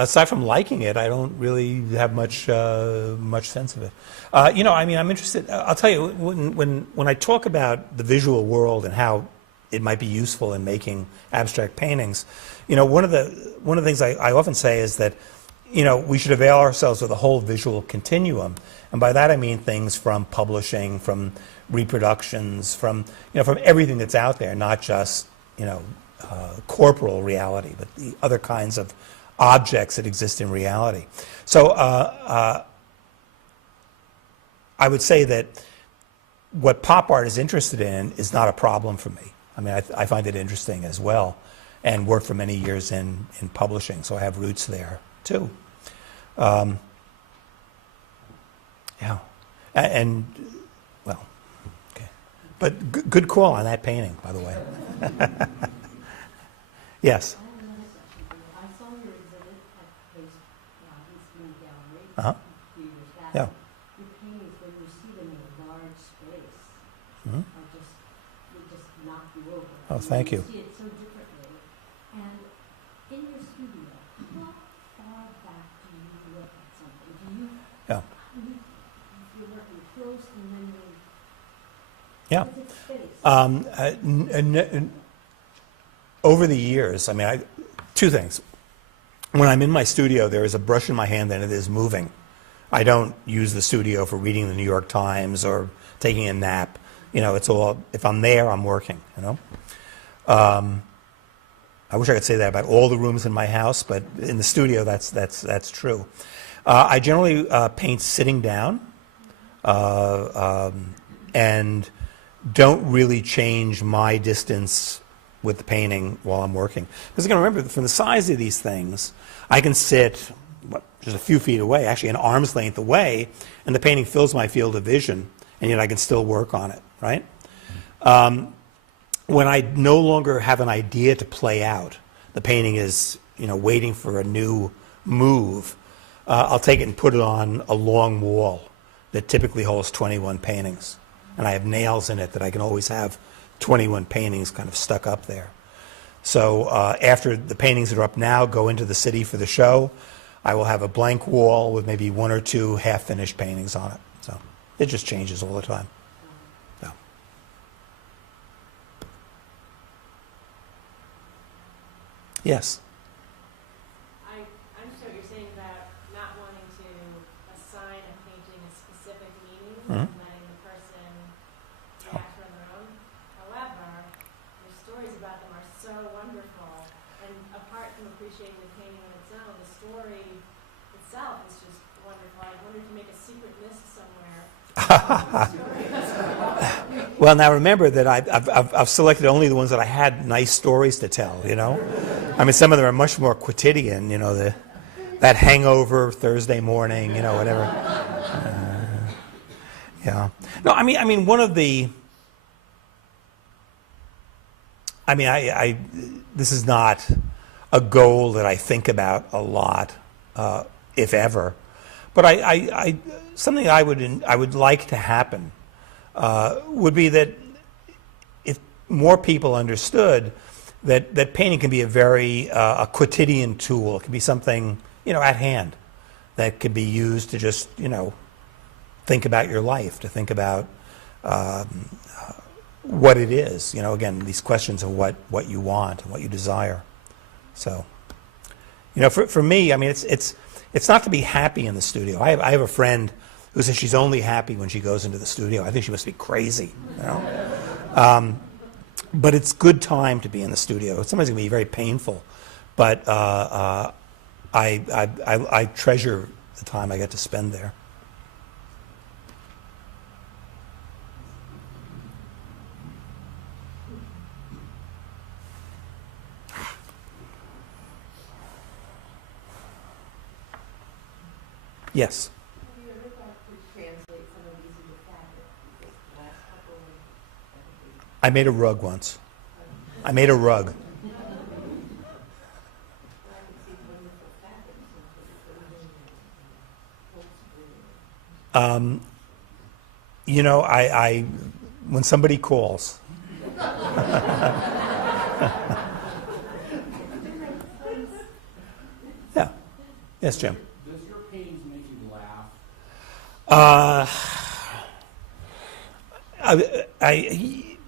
aside from liking it, I don't really have much sense of it. I'm interested. I'll tell you, when I talk about the visual world and how it might be useful in making abstract paintings, one of the things I often say is that we should avail ourselves of the whole visual continuum, and by that I mean things from publishing, from reproductions, from everything that's out there, not just corporal reality, but the other kinds of objects that exist in reality. So I would say that what pop art is interested in is not a problem for me. I mean, I find it interesting as well, and worked for many years in publishing, so I have roots there too. And well, okay, but good call on that painting, by the way. Yes. I have another question for you. I saw your exhibit at East Gallery Uh-huh. a few years back. Yeah. Your paintings, when you see them in a large space, Mhm. they just knock you over. Oh, thank you. See it so differently. And in your studio, how far back do you look at something? Yeah. You're working close and then Yeah. because it's space. Over the years, two things. When I'm in my studio, there is a brush in my hand and it is moving. I don't use the studio for reading the New York Times or taking a nap. It's all, if I'm there, I'm working, I wish I could say that about all the rooms in my house, but in the studio, that's true. I generally paint sitting down and don't really change my distance with the painting while I'm working. Because again, remember, from the size of these things, I can sit just a few feet away, actually an arm's length away, and the painting fills my field of vision, and yet I can still work on it, right? When I no longer have an idea to play out, the painting is, waiting for a new move, I'll take it and put it on a long wall that typically holds 21 paintings. And I have nails in it that I can always have 21 paintings kind of stuck up there. So after the paintings that are up now go into the city for the show, I will have a blank wall with maybe one or two half-finished paintings on it. So it just changes all the time. So. Yes? I'm sorry, you're saying about not wanting to assign a painting a specific meaning, Mhm. and letting the person react on their own. However, your stories about them are so wonderful, and apart from appreciating the painting on its own, the story itself is just wonderful. I wonder if you make a secret list somewhere. Well, now remember that I've selected only the ones that I had nice stories to tell, some of them are much more quotidian, that hangover Thursday morning, whatever. Yeah. No, one of the, this is not a goal that I think about a lot, if ever, but something I would like to happen would be that if more people understood that painting can be a very a quotidian tool. It can be something at hand that can be used to just think about your life, to think about what it is. Again, these questions of what you want and what you desire. So, for me, it's not to be happy in the studio. I have a friend who says she's only happy when she goes into the studio. I think she must be crazy, But it's good time to be in the studio. Sometimes it can be very painful, but I treasure the time I get to spend there. Yes. Have you ever thought to translate some of these into fabric? Because the last couple, I made a rug once. I made a rug. I can see wonderful fabrics into the I when somebody calls. Yeah. Yes, Jim. Does your paintings make you laugh?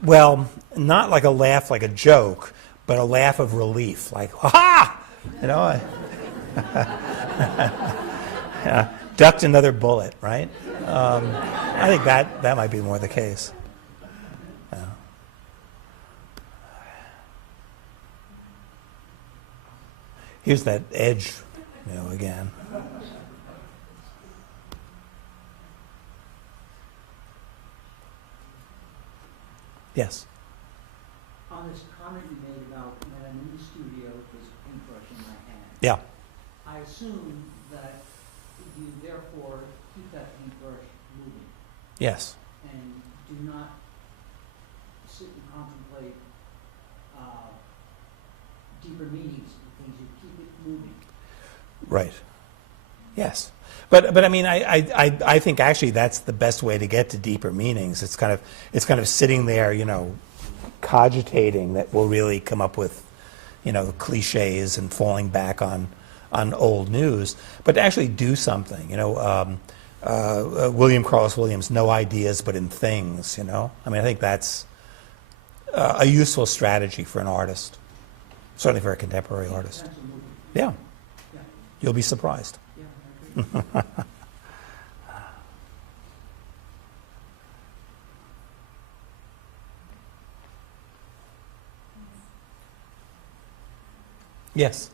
Well, not like a laugh like a joke, but a laugh of relief, like, ha! You know, ducked another bullet, right? I think that might be more the case. Yeah. Here's that edge, you know, again. Yes. On this comment you made about when I'm in the studio, there's a paintbrush in my hand. Yeah. I assume that you therefore keep that paintbrush moving Yes. and do not sit and contemplate deeper meanings in things. You keep it moving. Right. Yes. But I mean, I think actually that's the best way to get to deeper meanings. It's kind of sitting there, you know, cogitating that will really come up with, you know, cliches and falling back on old news. But to actually do something, you know, William Carlos Williams, no ideas but in things, you know. I mean, I think that's a useful strategy for an artist, certainly for a contemporary artist. Yeah. Yeah. You'll be surprised. Yeah, I agree. Yes.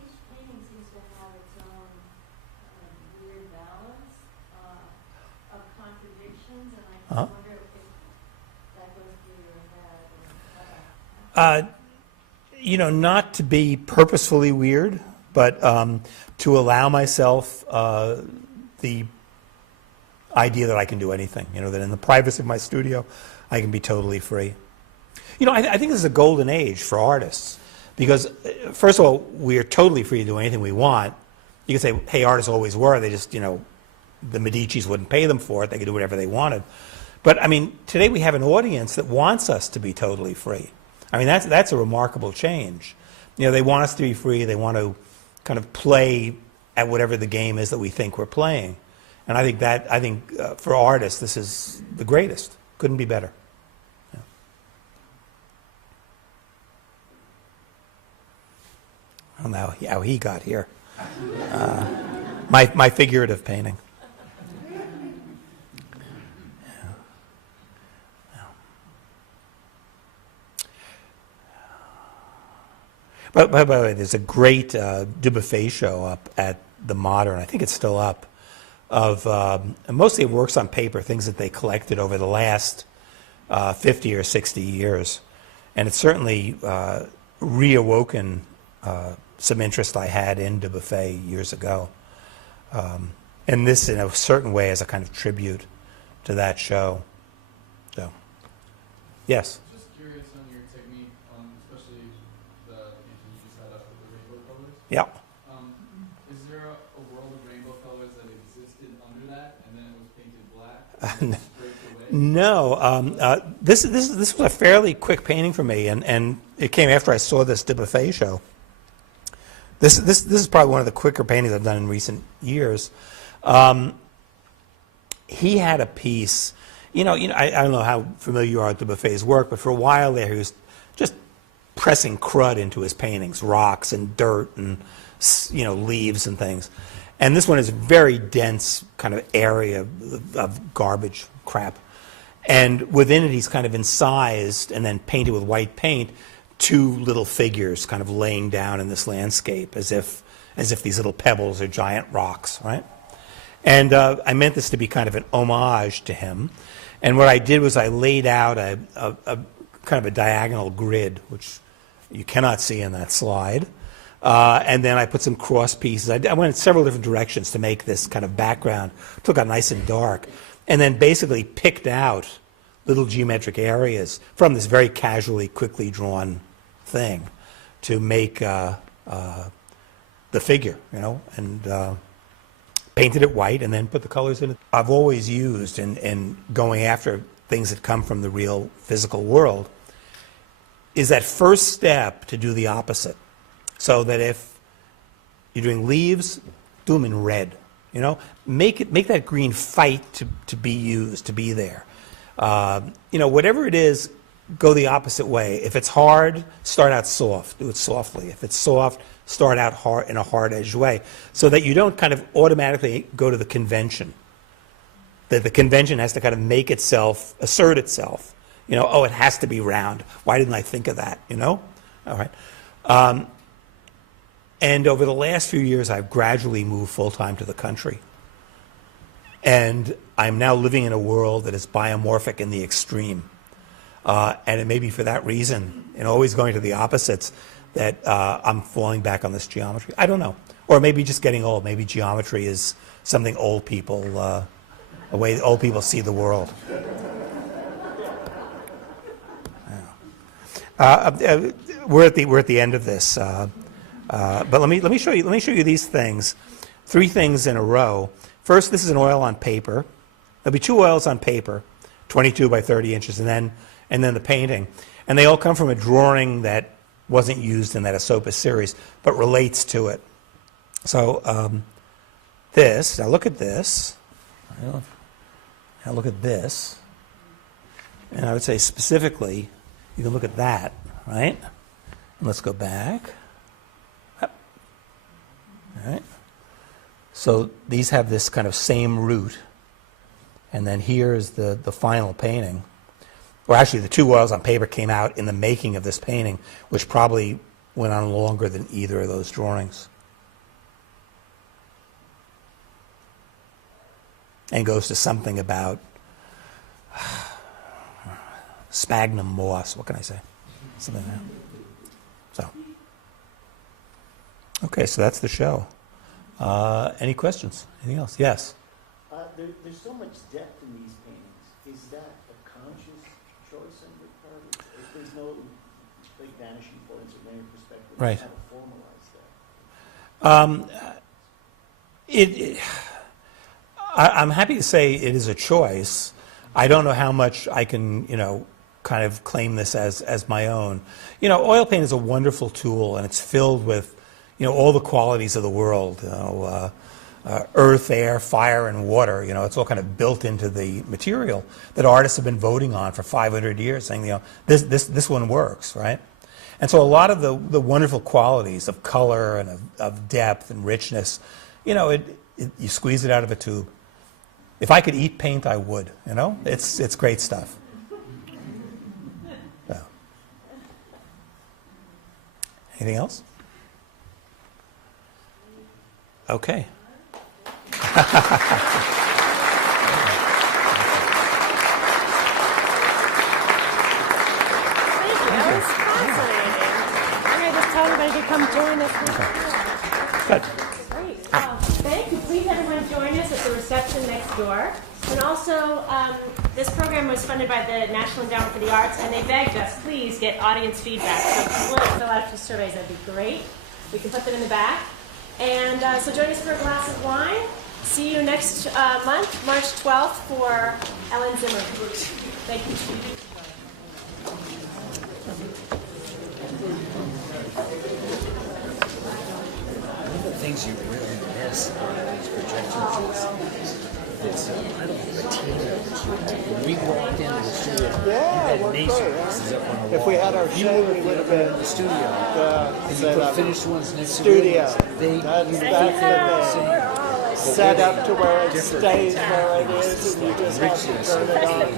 Each painting seems to have its own weird balance of contradictions, and I just wonder if that goes through your head. You know, not to be purposefully weird, but to allow myself the idea that I can do anything, you know, that in the privacy of my studio, I can be totally free. You know, I think this is a golden age for artists because, first of all, we are totally free to do anything we want. You can say, hey, artists always were. They just, you know, the Medicis wouldn't pay them for it. They could do whatever they wanted. But, I mean, today we have an audience that wants us to be totally free. I mean, that's a remarkable change. You know, they want us to be free. They want to kind of play at whatever the game is that we think we're playing. And I think for artists, this is the greatest. Couldn't be better. Yeah. I don't know how he got here. My figurative painting. But by the way, there's a great Dubuffet show up at the Modern. I think it's still up. Of mostly it works on paper, things that they collected over the last 50 or 60 years, and it's certainly reawoken some interest I had in Dubuffet years ago. And this, in a certain way, is a kind of tribute to that show. So, yes. Yeah. Is there a world of rainbow colors that existed under that, and then it was painted black? No. This was a fairly quick painting for me, and it came after I saw this Dubuffet show. This is probably one of the quicker paintings I've done in recent years. He had a piece. I don't know how familiar you are with Dubuffet's work, but for a while there, he was just pressing crud into his paintings, rocks and dirt and leaves and things. And this one is a very dense kind of area of garbage, crap. And within it, he's kind of incised and then painted with white paint 2 little figures kind of laying down in this landscape as if these little pebbles are giant rocks, right? And I meant this to be kind of an homage to him. And what I did was I laid out a kind of a diagonal grid, which you cannot see in that slide. And then I put some cross pieces. I went in several different directions to make this kind of background. Took out nice and dark. And then basically picked out little geometric areas from this very casually, quickly drawn thing to make the figure, and painted it white and then put the colors in it. I've always used in going after things that come from the real physical world is that first step to do the opposite. So that You're doing leaves, do them in red. You know, make that green fight to be used, to be there. You know, whatever it is, go the opposite way. If it's hard, start out soft. Do it softly. If it's soft, start out hard in a hard-edged way, so that you don't kind of automatically go to the convention. That the convention has to kind of make itself, assert itself. You know, oh, it has to be round. Why didn't I think of that? You know? All right. And over the last few years, I've gradually moved full-time to the country. And I'm now living in a world that is biomorphic in the extreme. And it may be for that reason, and always going to the opposites, that I'm falling back on this geometry. I don't know. Or maybe just getting old. Maybe geometry is something old people, a way old people see the world. We're at the end of this. But let me show you these things, 3 things in a row. First, this is an oil on paper. There'll be 2 oils on paper, 22 by 30 inches, and then the painting. And they all come from a drawing that wasn't used in that Sopes series, but relates to it. So now look at this. Now look at this. And I would say specifically, you can look at that, right? And let's go back. All right. So these have this kind of same root. And then here is the final painting. Well, actually, the 2 oils on paper came out in the making of this painting, which probably went on longer than either of those drawings. And goes to something about sphagnum moss. What can I say? Something like that. So, okay, so that's the show. Any questions? Anything else? Yes. There's so much depth in these paintings. Is that a conscious choice on your part? If there's no like vanishing points from their perspective, right? How to formalize that? I'm happy to say it is a choice. I don't know how much I can, kind of claim this as my own. Oil paint is a wonderful tool, and it's filled with, all the qualities of the world. Earth, air, fire, and water. It's all kind of built into the material that artists have been voting on for 500 years, saying, this one works, right? And so a lot of the wonderful qualities of color and of depth and richness, you squeeze it out of a tube. If I could eat paint, I would. It's great stuff. So. Anything else? Okay. Thank you. That was fascinating. I'm going to just tell everybody to come join us. Good. Great. Thank you. Please, everyone, join us at the reception next door. And also, this program was funded by the National Endowment for the Arts, and they begged us, please get audience feedback. So if you want to fill out a few surveys, that'd be great. We can put them in the back. And so join us for a glass of wine. See you next month, March 12th, for Ellen Zimmer. Thank you. One of the things you really miss on these projections is I don't know, the team. When we walked into the studio, If we had our show, we would have been in the studio. And you set put up finished ones next studio. to it. That's the thing. Set up to where it stays where it is, and you just have to turn it on.